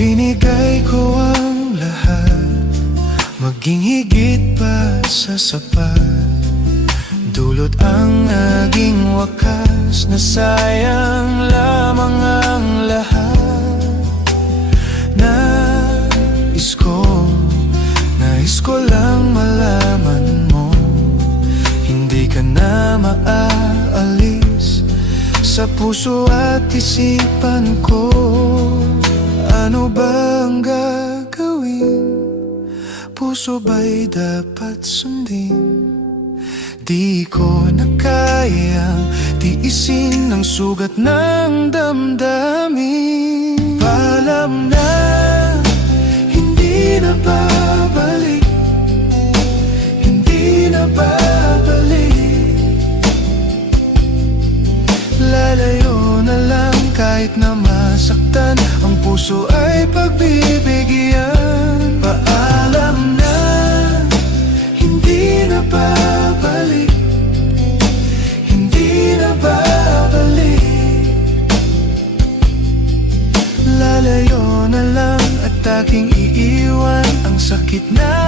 Binigay ko ang lahat, maging higit pa sa sapat. Dulot ang naging wakas, na sayang lamang ang lahat. Nais ko lang malaman mo, hindi ka na maaalis sa puso at isipan ko. Ano ba ang gagawin? Puso ba'y dapat sundin? Di ko na kayang tiisin ang sugat ng damdamin. Paalam na, hindi na babalik, hindi na babalik. Lalayo na lang kahit na masaktan, ang puso ay pagbibigyan. Paalam na, hindi na babalik, hindi na babalik. Lalayo na lang at aking iiwan ang sakit na